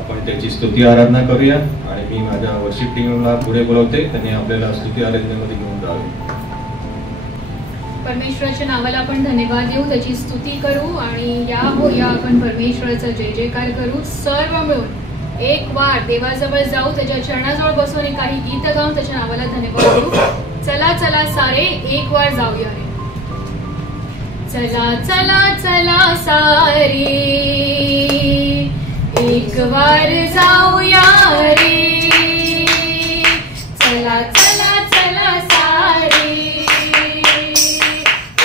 आपण त्याची स्तुती आराधना करूया आणि मी माझ्या वर्शिप टीमला पुढे बोलवते, त्यांनी आपल्याला स्तुती आराधनेमध्ये घेऊन जावे. परमेश्वराच्या नावाला आपण धन्यवाद देऊ, त्याची स्तुती करू आणि या आपण परमेश्वराचा जय जयकार करू. सर्व मिळून एक वार देवाजवळ जाऊ, त्याच्या चरणाजवळ बसून काही गीत गाऊन त्याच्या नावाला धन्यवाद देऊ. चला चला सारे एक वार जाऊया रे. चला चला चला सारे एक वार जाऊया रे. चला चला चला सारे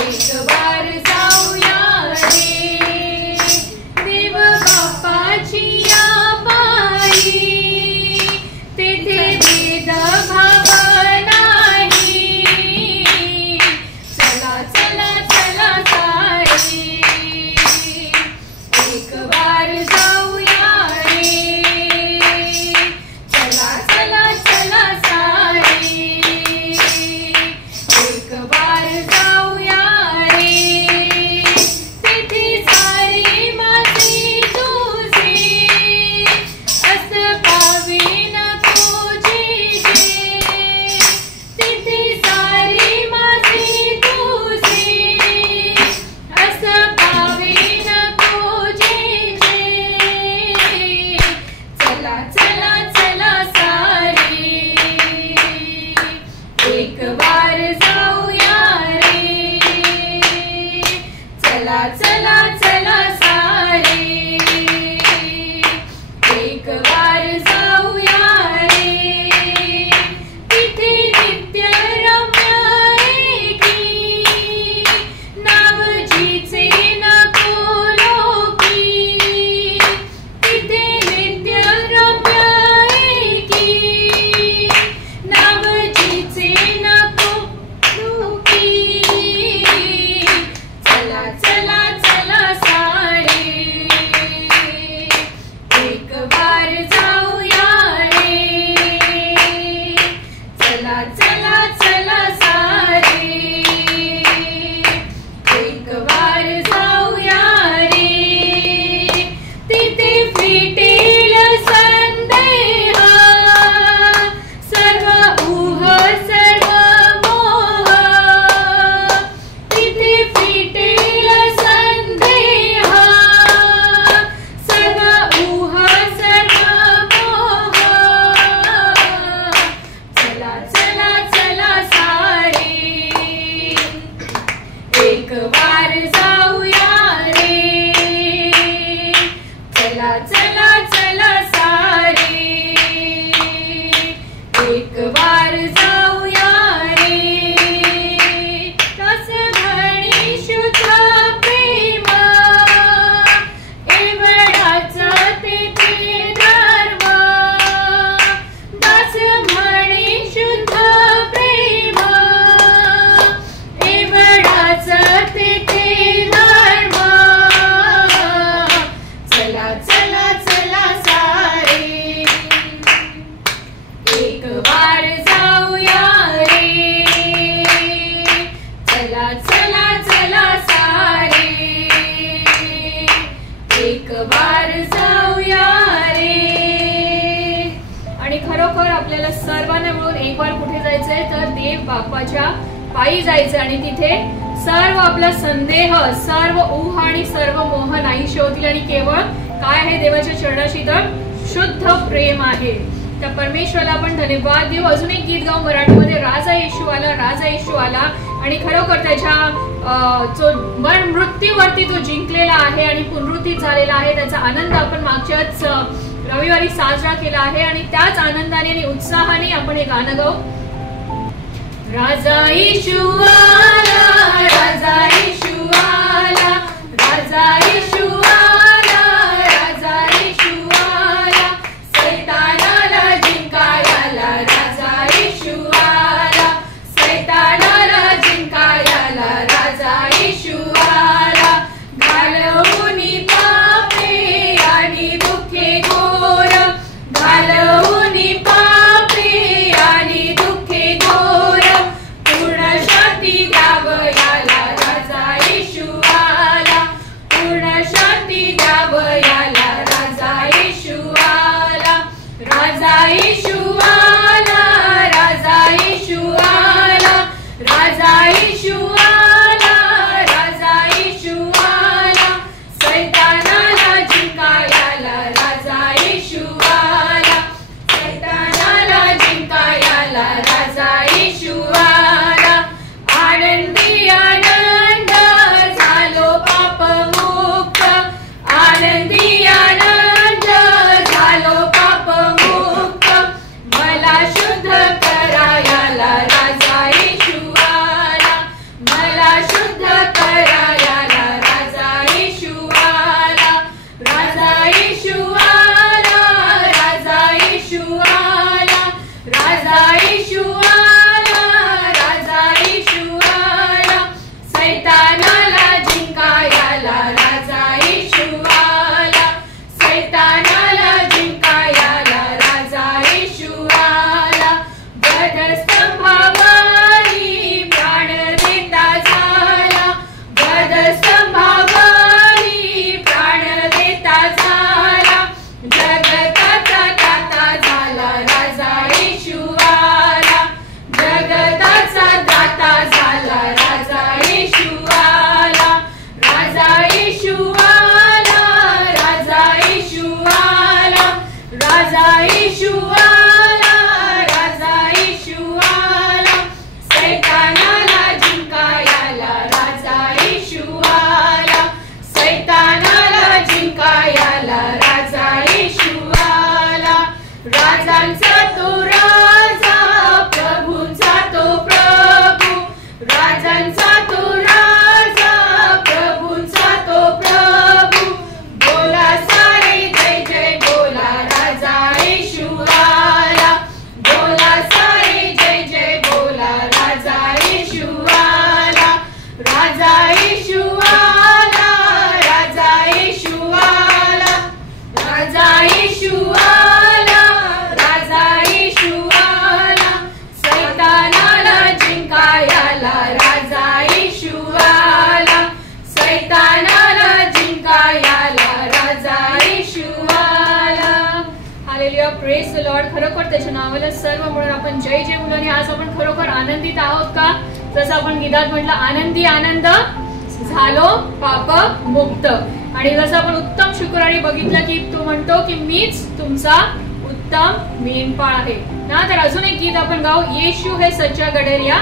एक वार जाऊया रे. देव बापाची या पायी तेथे भेदभाव नाही. चला चला चला सारे एक वार जाऊया रे. चला चला चला सारे एक वार जाऊया रे. तिथे सारे माझे तुझे असं पावीन तुझे. तिथे सारे माझे तुझे असं पावीन तुझे. चला चला चला सारे एक वार जाऊया रे. चला चला चला सारे एक वार जाऊया रे. तिथे नित्य रम्य एकी नाव जिचे नको लोकी. तिथे नित्य रम्य एकी नाव जिचे नको लोकी. चला चला चला सारे एक वार जाऊया रे. चला चला चला सारे एक वार जाऊया रे. तिथे फिटेल संदेह सर्व ऊह सर्व मोह. तिथे फिटेल संदेह सर्व ऊह सर्व मोह. चला चला चला सारे एक वार जाऊया रे. चला चला चला सारे एक वार जाऊया रे. दास म्हणे शुद्ध प्रेम एवढाच तेथे धर्म. दास म्हणे शुद्ध प्रेम एवढाच तेथे धर्म. चला चला चला सारे एक वार जाऊया रे. चला चला चला सारे एक वार जाऊया रे. आणि खरोखर आपल्याला सर्वांना मिळून एक वार कुठे जायचंय तर देव बापाच्या पायी जायचंय आणि तिथे सर्व आपला संदेह सर्व ऊह आणि सर्व मोह नाहीसे होतील आणि केवळ काय आहे देवाच्या चरणाशी तर शुद्ध प्रेम आहे. त्या परमेश्वराला आपण धन्यवाद देऊ. अजून एक गीत गाऊ मराठीमध्ये. राजा येशू आला, राजा येशू आला. आणि खरोखर त्याच्या जो मृत्यूवरती तो जिंकलेला आहे आणि पुनरुत्थित झालेला आहे त्याचा आनंद आपण मागच्याच रविवारी साजरा केला आहे आणि त्याच आनंदाने आणि उत्साहाने आपण हे गाणं गाऊ. राजा येशू आला, राजा येशू आला, राजा येशू आला, राजा येशू आला. सैतानाला जिंकायला राजा येशू आला, सैतानाला जिंकायला राजा येशू आला. घालवून पापे आणि दुःखे घोर, घालवून पापे आणि दुःखे घोर. पूर्ण शांती द्यावयाला राजा येशू आला, पूर्ण शांती राजांचा तो राजा, प्रभूंचा तो प्रभू, राजांचा तो राजा, प्रभूंचा तो प्रभू. बोला सारे जय जय बोला, राजा येशू आला. बोला सारे जय जय बोला, राजा येशू आला. राजा येशू आला, राजा येशू आला, राजा येशू आला, राजा येशू आला. सैतानाला जिंकायला राजा येशू आला. सैतानाला जिंकायला राजा येशू आला. Hallelujah, praise the Lord. खरोखर त्याच्या नावाला सर्व म्हणून आपण जय जय बोलू. आणि आज आपण खरोखर आनंदित आहोत का? जसं आपण गीतात म्हटलं, आनंदी आनंद झालो पाप मुक्त. आणि जसं आपण उत्तम शुक्रवारी बघितलं की तो म्हणतो की मीच तुमचा उत्तम मेंढपाळ आहे ना. तर अजून एक गीत आपण गाऊ, येशू है सच्चा गडरिया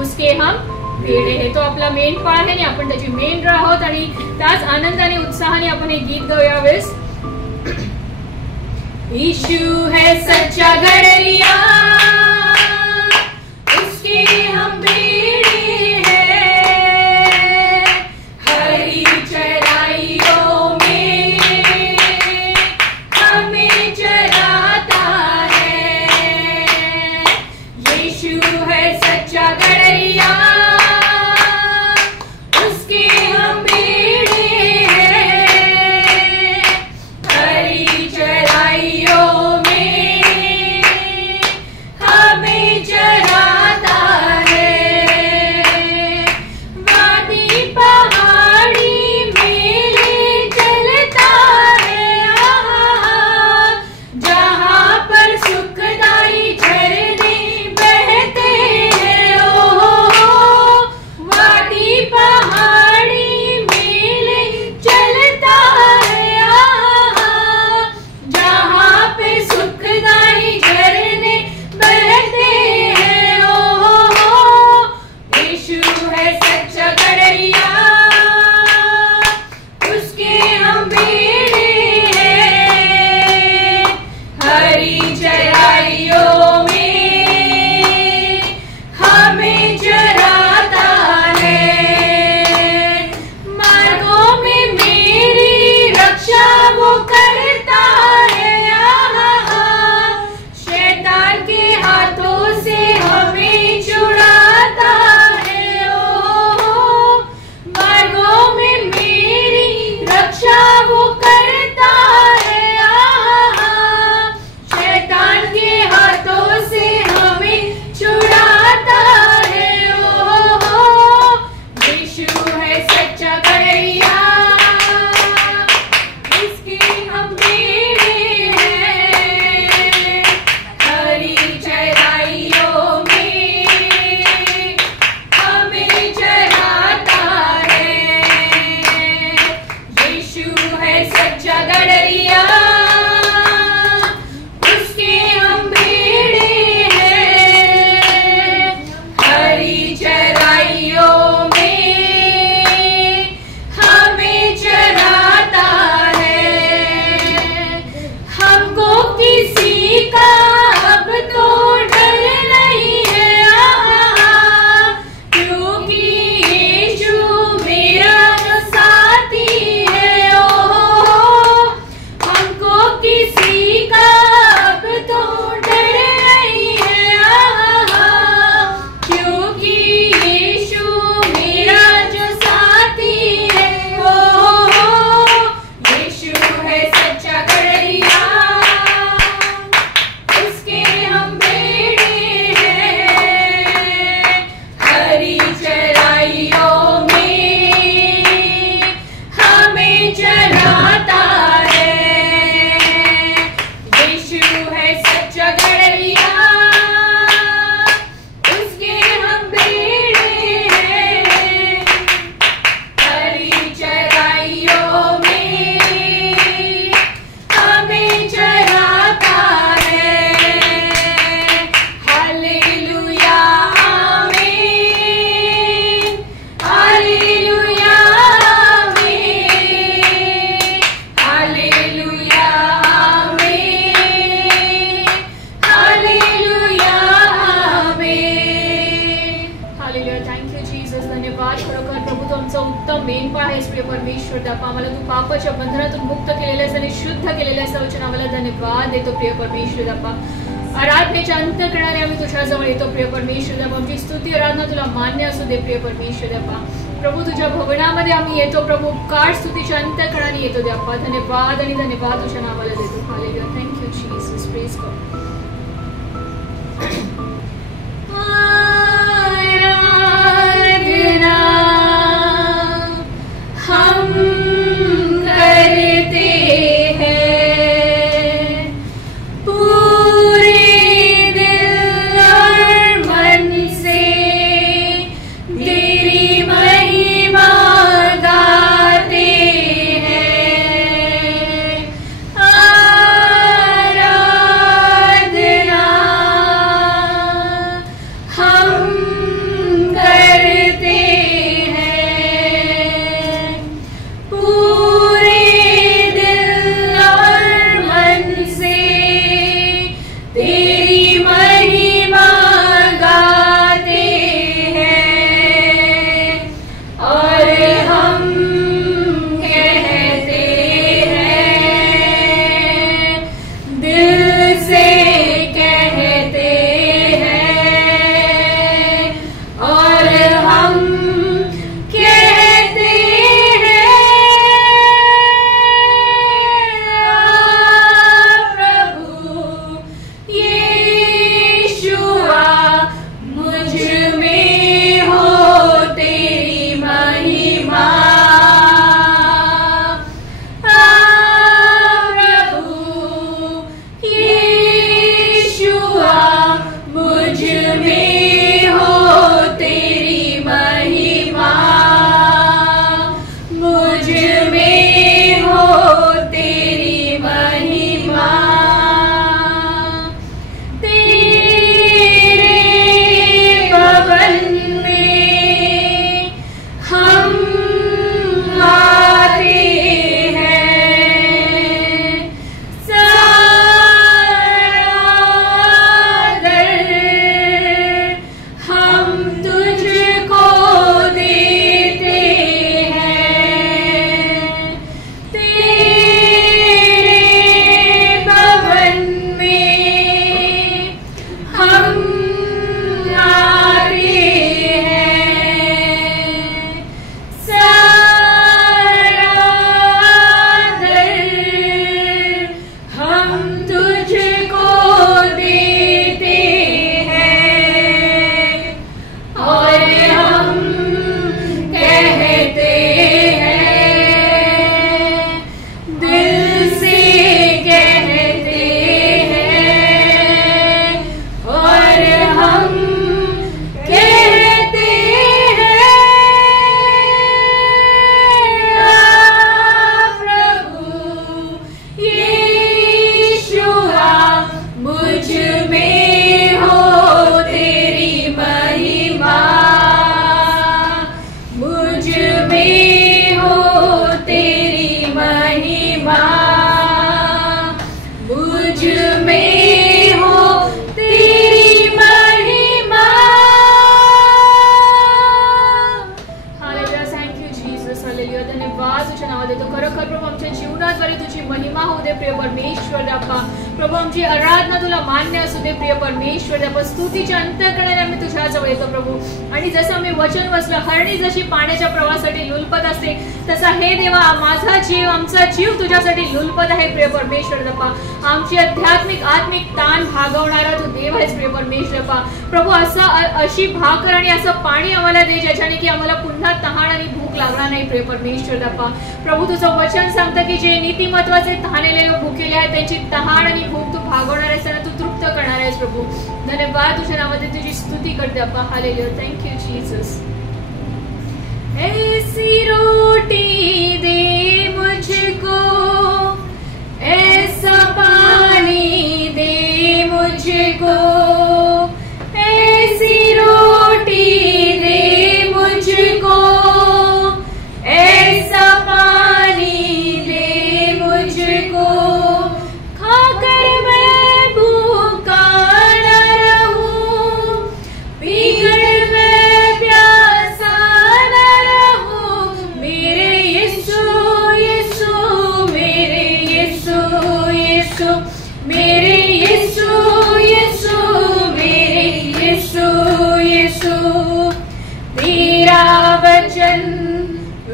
उसके हम भेड़े है. तो आपला मेंढपाळ आहे आणि आपण त्याची मेंढर आहोत. आणि त्याच आनंदाने उत्साहाने आपण एक गीत गाऊया वेळेस. यीशु है सच्चा गडरिया उसके हम भेड़े हैं, हरी चराइयों में हमें चराता है. यीशु है सच्चा गडरिया उसके हम भेड़े हैं, हरी चराइयों में परमेश्वर देवा, आम्हाला तू पापाच्या बंधनातून मुक्त केलेले आहेस आणि शुद्ध केलेले आहेस. वचन आम्हाला धन्यवाद देतो प्रिय परमेश्वर देवा. आराधनेच्या अंतःकरणाने आम्ही तुझ्याजवळ येतो प्रिय परमेश्वर देवा. आमची स्तुती आराधना तुला मान्य असू दे प्रिय परमेश्वर देवा. प्रभू तुझ्या भवनामध्ये आम्ही येतो प्रभू, उपकार स्तुतीच्या अंतःकरणाने येतो देवा. धन्यवाद आणि धन्यवाद तुझ्या नावाला देतो. Hallelujah. Thank you Jesus. Praise God. प्रभू आमची आराधना तुला मान्य असू दे प्रिय परमेश्वर. आपण स्तुतीच्या अंतःकरणाने आम्ही तुझ्या जवळ येतो प्रभू. आणि जसं आम्ही वचन वाचलं, हरणी जशी पाण्याच्या प्रवाहासाठी लुलपत असते, तसा हे देवा माझा जीव, आमचा जीव तुझ्यासाठी लुलपत आहे प्रिय परमेश्वर बाप्पा. आमची आध्यात्मिक आत्मिक ताण भागवणारा तू देव आहेस प्रिय परमेश्वर बाप्पा. प्रभू अशी भाकर आणि असं पाणी आम्हाला दे ज्याच्याने की आम्हाला पुन्हा तहान आणि भूक लागणार नाही प्रिय परमेश्वर बाप्पा. प्रभू तुझं वचन सांगतं की जे नीतिमत्वाचे तहानलेले भुकेले आहेत त्यांची तहान आणि भूक तू भागवणार आहेस, त्यांना तू तृप्त करणार आहेस प्रभू. धन्यवाद तुझ्या नावाने तुझी स्तुती करते Bappa. Hallelujah. Thank you Jesus. ऐसी रोटी दे मुझको, ऐसा पानी दे मुझको, ऐसी रोटी दे मुझको, ऐसा पानी दे मुझको, खाकर मैं भूखा न रहूं, पीकर मैं प्यासा न रहूं, मेरे यीशु मेरे यीशु यीशु मेरे यीशु यीशु तेरा वचन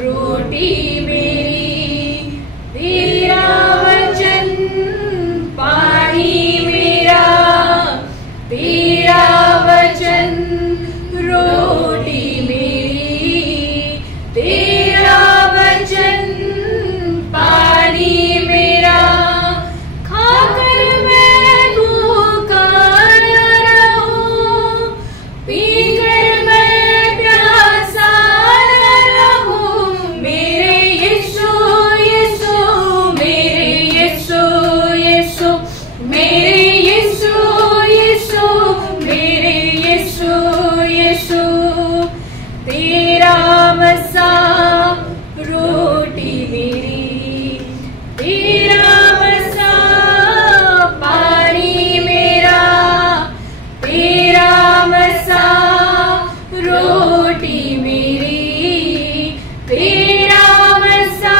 रोटी मेरी, तेरा वचन पानी मेरा, तेरा वचन रोटी मेरी, तेरा वचन पानी मेरा। खाकर मैं भूखा न रहूं, पीकर मैं प्यासा न रहूं। मेरे यीशु यीशु मेरे यीशु यीशु मेरे यीशु यीशु मेरे यीशु यीशु तेरा मसा रोटी मेरी, तेरा मसा पानी मेरा, तेरा मसा रोटी मेरी, तेरा मसा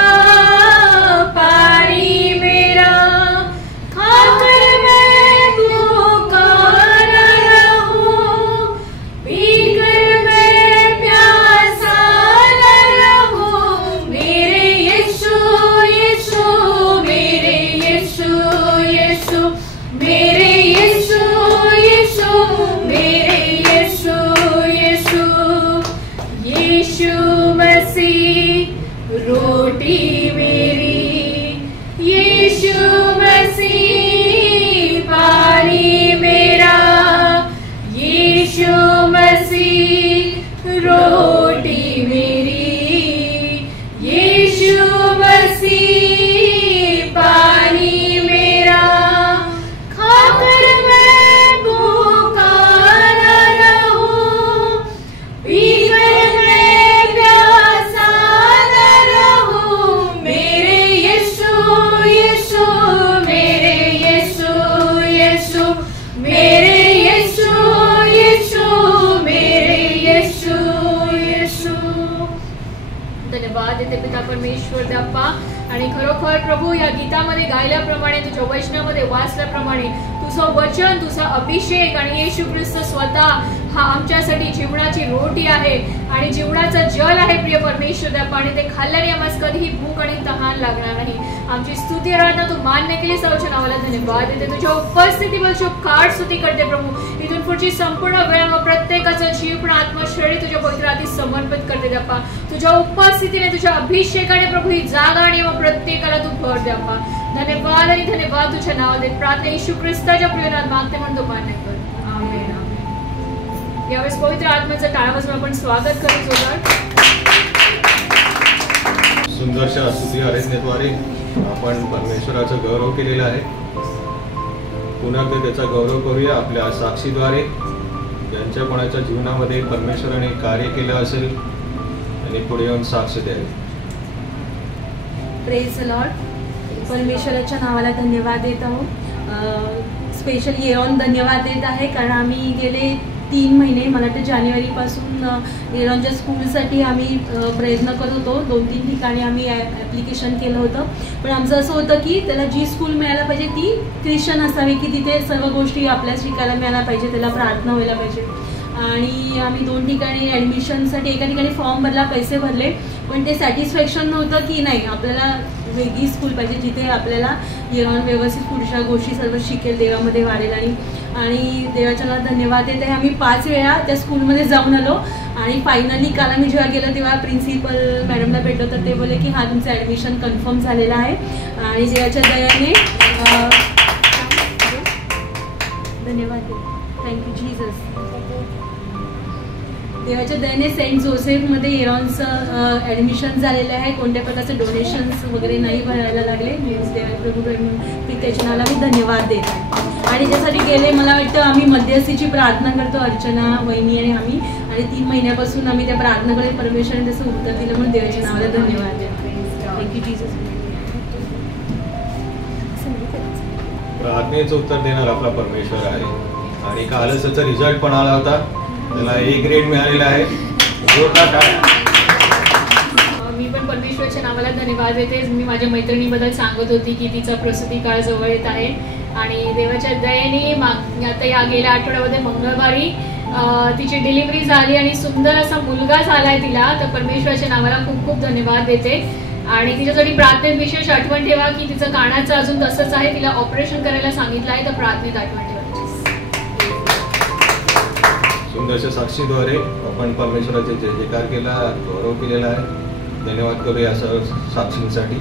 पानी मेरा। खाकर मैं भूखा न रहूं, पीकर मैं प्यासा न रहूं। मेरे यीशु यीशु मेरे यीशु यीशु मेरे यीशु यीशु मेरे यीशु यीशु यीशु मसीह रोटी मेरी, यीशु मसीह पानी मेरा, यीशु मसीह रोटी मेरी, यीशु मसीह पानी मेरा। खाकर मैं भूखा न रहूं, पीकर मैं प्यासा न रहूं। मेरे यीशु यीशु मेरे यीशु यीशु मेरे यीशु यीशु मेरे यीशु यीशु। धन्यवाद देते पिता परमेश्वर देवा। आणि खरोखर प्रभू या गीतामध्ये गायल्याप्रमाणे, तुझ्या वचनामध्ये वाचल्याप्रमाणे तुझं वचन, तुझा अभिषेक आणि येशू ख्रिस्त स्वतः हा आमच्यासाठी जीवनाची रोटी आहे आणि जीवनाचं जल आहे प्रिय परमेश्वर देवा। आणि ते खाल्ल्याने आम्हाला कधीही भूक आणि तहान लागणार नाही। आमची स्तुती आराधना तू मान्य केलीस, तुझ्या नावाला धन्यवाद देते। तुझ्या उपस्थितीवर शुभकार्य स्तुती करते प्रभू। इथून पुढची संपूर्ण वेळ व प्रत्येकाचा जीव पण आत्मा शरीर तुझ्या पवित्र हाती समर्पित करते देवा। तुझ्या उपस्थितीने, तुझ्या अभिषेकाने प्रभू ही जागा आणि प्रत्येकाला तू भर देवा। धन्यवाद आणि धन्यवाद तुझ्या नावाला देत प्रार्थना येशू ख्रिस्ताच्या प्रिय नामात मागते म्हणून तू मान्य कर, आमेन आमेन। यावेळेस पवित्र आत्म्याचं टाळ्या वाजवून आपण स्वागत करू जोरदार। सुंदरशा स्तुती आराधनेद्वारे आपण परमेश्वराचा गौरव केलेला आहे। पुन्हा त्याचा गौरव करूया आपल्या साक्षीद्वारे, ज्यांच्या कोणाच्या जीवनामध्ये परमेश्वराने कार्य केलं असेल आणि पुढे येऊन साक्ष द्यावी। Praise the Lord. परमेश्वराच्या नावाला धन्यवाद देत आहोत। स्पेशली येरॉन धन्यवाद देत आहे, कारण आम्ही गेले 3 महिने, मला वाटतं जानेवारीपासून येरॉनच्या स्कूलसाठी आम्ही प्रयत्न करत होतो। 2-3 ठिकाणी आम्ही ॲप्लिकेशन केलं होतं, पण आमचं असं होतं की त्याला जी स्कूल मिळायला पाहिजे ती ख्रिश्चन असावी, की तिथे सर्व गोष्टी आपल्या शिकायला मिळायला पाहिजे, त्याला प्रार्थना व्हायला पाहिजे। आणि आम्ही 2 ठिकाणी ॲडमिशनसाठी, एका ठिकाणी फॉर्म भरला, पैसे भरले, पण ते सॅटिस्फॅक्शन नव्हतं की नाही आपल्याला वेगळी स्कूल पाहिजे जिथे आपल्याला येरॉन व्यवस्थित पुढच्या गोष्टी सर्व शिकेल, देवामध्ये वाढेल। आणि देवाच्या नावाला धन्यवाद देत आहे। आम्ही 5 वेळा त्या स्कूलमध्ये जाऊन आलो आणि फायनली काल आम्ही जेव्हा गेलो तेव्हा प्रिन्सिपल मॅडमला भेटलो, तर ते बोलले की हा तुमचं ॲडमिशन कन्फर्म झालेलं आहे। आणि देवाच्या दयाने धन्यवाद, थँक्यू जीसस। देवाच्या दयाने सेंट जोसेफमध्ये येरॉनचं ॲडमिशन झालेलं आहे। कोणत्या प्रकारचे डोनेशन्स वगैरे नाही भरायला लागले। प्रभू त्याच्या नावाला मी धन्यवाद देत आहे। आणि त्यासाठी गेले, मला वाटतं आम्ही मध्यस्थीची प्रार्थना करतो, अर्चना वहिनी आणि आम्ही, आणि 3 महिन्यापासून आम्ही त्या प्रार्थनेकडे परमेश्वराने त्याचं उत्तर दिलं, म्हणून देवाच्या नावाला धन्यवाद देतो। Thank you Jesus. प्रार्थनेचं उत्तर देणार आपला परमेश्वर आहे। आणि कालच त्याचा रिझल्ट पण आला होता, त्याला A ग्रेड मिळालेला आहे। मी पण परमेश्वराच्या नावाला धन्यवाद देते। मी माझ्या मैत्रिणीबद्दल सांगत होती की तिचा प्रसूती काळ जवळ येत आहे आणि देवाच्या दयेने आता या गेल्या आठवड्यामध्ये मंगळवारी तिची डिलिव्हरी झाली आणि सुंदर असा मुलगा झालाय तिला. तर परमेश्वराच्या नावाला खूप खूप धन्यवाद देते. आणि तिच्यासाठी प्रार्थनेत विशेष आठवण ठेवा की तिचं कानाचं अजून तसंच आहे, तिला ऑपरेशन करायला सांगितलं आहे, तर प्रार्थनेत आठवण ठेवायची. सुंदरच्या साक्षीद्वारे आपण परमेश्वराचे जय जयकार केला, गौरव केलेला आहे. धन्यवाद करूया सर्व साक्षींसाठी.